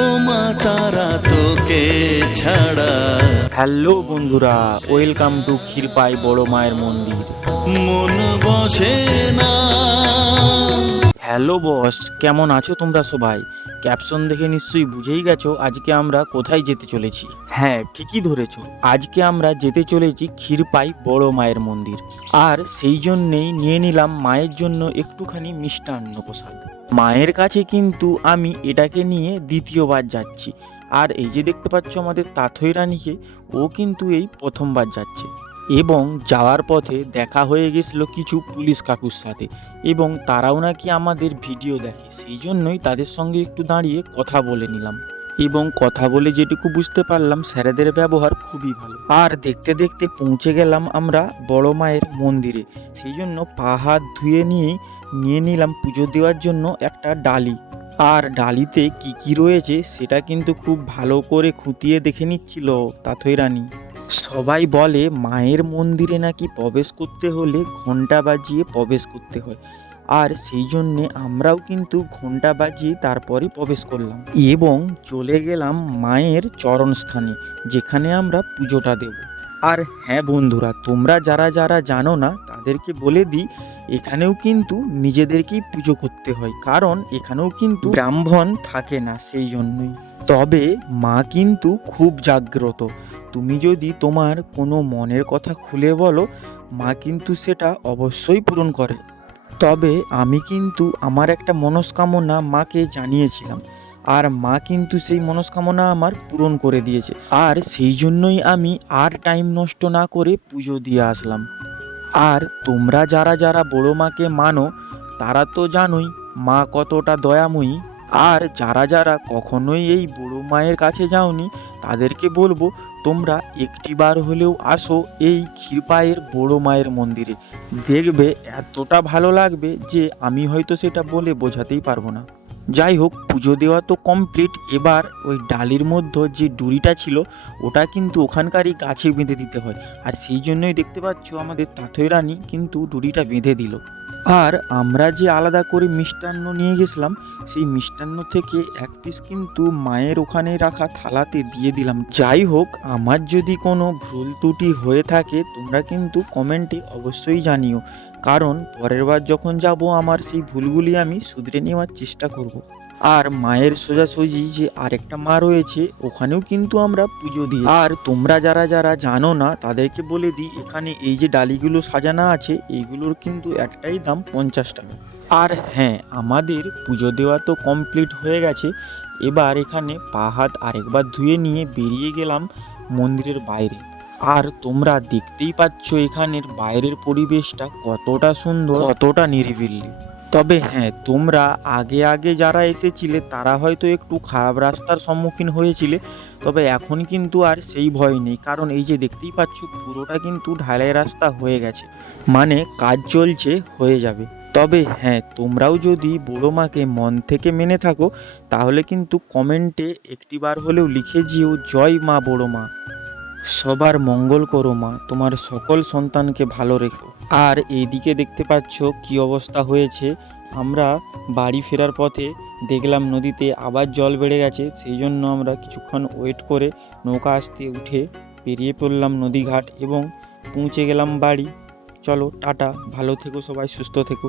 ও মা তারা তোকে ছাড়া। হ্যালো বন্ধুরা ওয়েলকাম টু ক্ষীরপাই বড় মায়ের মন্দির। মন বসে না। হ্যালো বস কেমন আছো তোমরা সবাই? ক্যাপশন দেখে নিশ্চয়ই বুঝেই গেছো আজকে আমরা কোথায় যেতে চলেছি। হ্যাঁ ঠিকই ধরেছো। আজকে আমরা যেতে চলেছি ক্ষীরপাই বড় মায়ের মন্দির। আর সেই জন্যেই নিয়ে নিলাম মায়ের জন্য একটুখানি মিষ্টান্ন প্রসাদ। মায়ের কাছে কিন্তু আমি এটাকে নিয়ে দ্বিতীয়বার যাচ্ছি। আর এই যে দেখতে পাচ্ছ আমাদের তাথই রানীকে, ও কিন্তু এই প্রথমবার যাচ্ছে। এবং যাওয়ার পথে দেখা হয়ে গেছিল কিছু পুলিশ কাকুর সাথে এবং তারাও নাকি আমাদের ভিডিও দেখে, সেই জন্যই তাদের সঙ্গে একটু দাঁড়িয়ে কথা বলে নিলাম। এবং কথা বলে যেটুকু বুঝতে পারলাম, স্যারেদের ব্যবহার খুবই ভালো। আর দেখতে দেখতে পৌঁছে গেলাম আমরা বড় মায়ের মন্দিরে। সেই জন্য পা হাত ধুয়ে নিয়েই নিয়ে নিলাম পুজো দেওয়ার জন্য একটা ডালি। আর ডালিতে কি কি রয়েছে, সেটা কিন্তু খুব ভালো করে খুঁটিয়ে দেখে নিচ্ছিল তাথই রানী। সবাই বলে মায়ের মন্দিরে নাকি প্রবেশ করতে হলে ঘণ্টা বাজিয়ে প্রবেশ করতে হয়। আর সেই জন্যে আমরাও কিন্তু ঘণ্টা বাজিয়ে তারপরে প্রবেশ করলাম। এবং চলে গেলাম মায়ের চরণস্থানে, যেখানে আমরা পুজোটা দেব। আর হ্যাঁ বন্ধুরা, তোমরা যারা যারা জানো না, তাদেরকে বলে দিই, এখানেও কিন্তু নিজেদেরকেই পুজো করতে হয়। কারণ এখানেও কিন্তু ব্রাহ্মণ থাকে না সেই জন্যই। তবে মা কিন্তু খুব জাগ্রত। তুমি যদি তোমার কোনো মনের কথা খুলে বলো, মা কিন্তু সেটা অবশ্যই পূরণ করে। তবে আমি কিন্তু আমার একটা মনস্কামনা মাকে জানিয়েছিলাম, আর মা কিন্তু সেই মনস্কামনা আমার পূরণ করে দিয়েছে, আর সেই জন্যই আমি আর টাইম নষ্ট না করে পুজো দিয়ে আসলাম। আর তোমরা যারা যারা বড় মাকে মানো, তারা তো জানোই মা কতটা দয়াময়ী, আর যারা যারা কখনোই এই বড় মায়ের কাছে যাওনি, তাদেরকে বলব তোমরা একটিবার হলেও আসো এই ক্ষীরপায়ের বড় মায়ের মন্দিরে। দেখবে এতটা ভালো লাগবে যে আমি হয়তো সেটা বলে বোঝাতেই পারব না। যাই হোক, পুজো দেওয়া তো কমপ্লিট এবার ওই ডালির মধ্যে যে ডুরিটা ছিল, ওটা কিন্তু ওখানকারই গাছে বেঁধে দিতে হয়। আর সেই জন্যই দেখতে পাচ্ছ আমাদের তাথই রানী কিন্তু ডুরিটা বেঁধে দিল। আর আমরা যে আলাদা করে মিষ্টান্ন নিয়ে গেছিলাম, সেই মিষ্টান্ন থেকে এক পিস কিন্তু মায়ের ওখানে রাখা থালাতে দিয়ে দিলাম যাই হোক, আমার যদি কোনো ভুল ত্রুটি হয়ে থাকে, তোমরা কিন্তু কমেন্টে অবশ্যই জানিও কারণ পরের বার যখন যাব আমার সেই ভুলগুলি আমি শুধরে নেওয়ার চেষ্টা করব। আর মায়ের সোজাসুজি যে আরেকটা মা রয়েছে, ওখানেও কিন্তু আমরা পুজো দিই আর তোমরা যারা যারা জানো না, তাদেরকে বলে দিই, এখানে এই যে ডালিগুলো সাজানো আছে, এইগুলোর কিন্তু একটাই দাম পঞ্চাশ টাকা। আর হ্যাঁ আমাদের পুজো দেওয়া তো কমপ্লিট হয়ে গেছে। এবার এখানে পা হাত আরেকবার ধুয়ে নিয়ে বেরিয়ে গেলাম মন্দিরের বাইরে। আর তোমরা দেখতেই পাচ্ছ এখানের বাইরের পরিবেশটা কতটা সুন্দর, কতটা নিরিবিলি। তবে হ্যাঁ তোমরা আগে আগে যারা এসেছিলে, তারা হয়তো একটু খারাপ রাস্তার সম্মুখীন হয়েছিলে। তবে এখন কিন্তু আর সেই ভয় নেই। কারণ এই যে দেখতেই পাচ্ছ, পুরোটা কিন্তু ঢালাই রাস্তা হয়ে গেছে। মানে কাজ চলছে, হয়ে যাবে। তবে হ্যাঁ তোমরাও যদি বড়ো মাকে মন থেকে মেনে থাকো, তাহলে কিন্তু কমেন্টে একটিবার হলেও লিখে যেও, জয় মা বড়ো মা। সবার মঙ্গল করো মা, তোমার সকল সন্তানকে ভালো রেখো। আর এইদিকে দেখতে পাচ্ছ কি অবস্থা হয়েছে। আমরা বাড়ি ফেরার পথে দেখলাম নদীতে আবার জল বেড়ে গেছে সেই জন্য আমরা কিছুক্ষণ ওয়েট করে নৌকা আসতে উঠে পেরিয়ে পড়লাম নদীঘাট এবং পৌঁছে গেলাম বাড়ি। চলো, টাটা, ভালো থেকো সবাই, সুস্থ থেকো।